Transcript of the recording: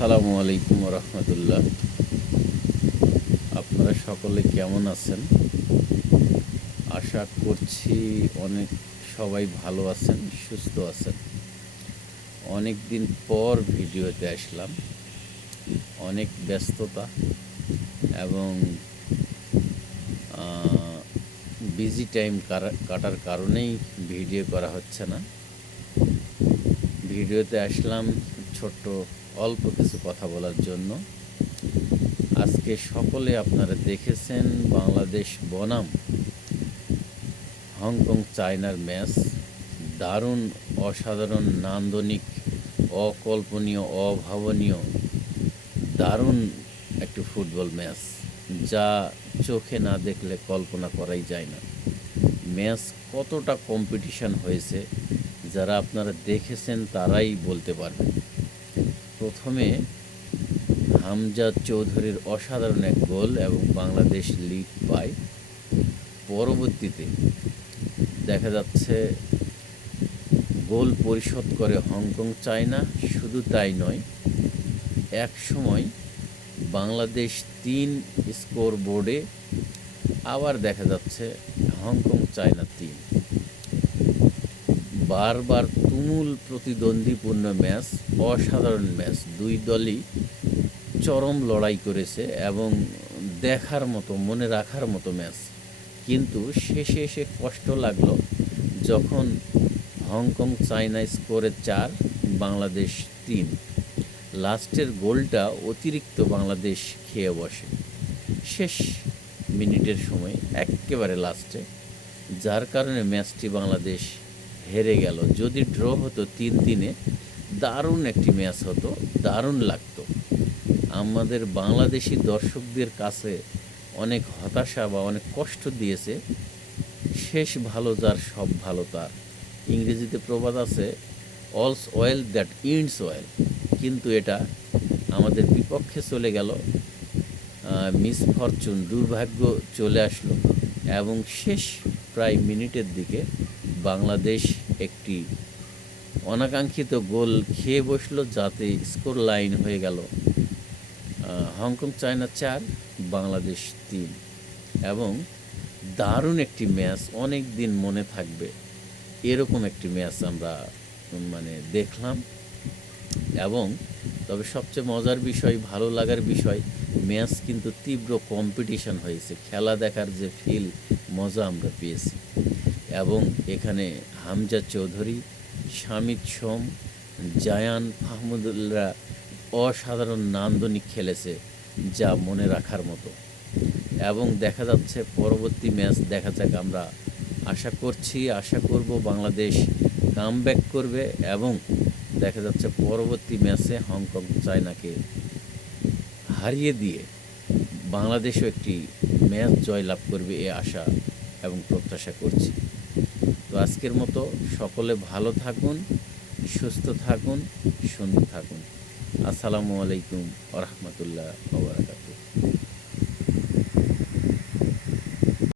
আসসালামু আলাইকুম রহমতুল্লাহ। আপনারা সকলে কেমন আছেন? আশা করছি অনেক সবাই ভালো আছেন, সুস্থ আছেন। অনেক দিন পর ভিডিওতে আসলাম। অনেক ব্যস্ততা এবং বিজি টাইম কাটার কারণেই ভিডিও করা হচ্ছে না। ভিডিওতে আসলাম ছোট্ট অল্প কিছু কথা বলার জন্য। আজকে সকলে আপনারা দেখেছেন বাংলাদেশ বনাম হংকং চায়নার ম্যাচ। দারুণ, অসাধারণ, নান্দনিক, অকল্পনীয়, অভাবনীয়, দারুণ একটি ফুটবল ম্যাচ, যা চোখে না দেখলে কল্পনা করাই যায় না। ম্যাচ কতটা কম্পিটিশন হয়েছে যারা আপনারা দেখেছেন তারাই বলতে পারবেন। প্রথমে হামজা চৌধুরীর অসাধারণ এক গোল এবং বাংলাদেশ লিড পায়। পরবর্তীতে দেখা যাচ্ছে গোল পরিশোধ করে হংকং চায়না। শুধু তাই নয়, এক সময় বাংলাদেশ 3 স্কোর বোর্ডে, আবার দেখা যাচ্ছে হংকং চায়না 3। বারবার তুমুল প্রতিদ্বন্দ্বীপূর্ণ ম্যাচ, অসাধারণ ম্যাচ। দুই দলই চরম লড়াই করেছে এবং দেখার মতো, মনে রাখার মতো ম্যাচ। কিন্তু শেষে এসে কষ্ট লাগলো যখন হংকং চায়না স্কোরে 4, বাংলাদেশ 3। লাস্টের গোলটা অতিরিক্ত বাংলাদেশ খেয়ে বসে শেষ মিনিটের সময়, একেবারে লাস্টে, যার কারণে ম্যাচটি বাংলাদেশ হেরে গেল। যদি ড্র হতো 3-3, দারুণ একটি ম্যাচ হতো, দারুণ লাগতো। আমাদের বাংলাদেশি দর্শকদের কাছে অনেক হতাশা বা অনেক কষ্ট দিয়েছে শেষ ভালো যার সব ভালো তার। ইংরেজিতে প্রবাদ আছে, all's well that ends well. কিন্তু এটা আমাদের বিপক্ষে চলে গেল, মিসফরচুন, দুর্ভাগ্য চলে আসলো এবং শেষ প্রায় মিনিটের দিকে বাংলাদেশ একটি অনাকাঙ্ক্ষিত গোল খেয়ে বসলো, যাতে স্কোর লাইন হয়ে গেল হংকং চায়না 4, বাংলাদেশ 3। এবং দারুণ একটি ম্যাচ, অনেক দিন মনে থাকবে এরকম একটি ম্যাচ আমরা দেখলাম। এবং তবে সবচেয়ে মজার বিষয়, ভালো লাগার বিষয়, ম্যাচ কিন্তু তীব্র কম্পিটিশন হয়েছে। খেলা দেখার যে ফিল, মজা আমরা পেয়েছি। এবং এখানে হামজা চৌধুরী, শামিদ সোম, জায়ান ফাহমুদুল্লাহ অসাধারণ নান্দনিক খেলেছে, যা মনে রাখার মতো। এবং দেখা যাচ্ছে পরবর্তী ম্যাচ দেখা যাক। আমরা আশা করব বাংলাদেশ কামব্যাক করবে এবং দেখা যাচ্ছে পরবর্তী ম্যাচে হংকং চায়নাকে হারিয়ে দিয়ে বাংলাদেশও একটি ম্যাচ জয়লাভ করবে, এ আশা এবং প্রত্যাশা করছি। তো আজকের মতো সকলে ভালো থাকুন, সুস্থ থাকুন, সুন্দর থাকুন। আসসালামু আলাইকুম ওয়া রাহমাতুল্লাহি ওয়া বারাকাতুহু।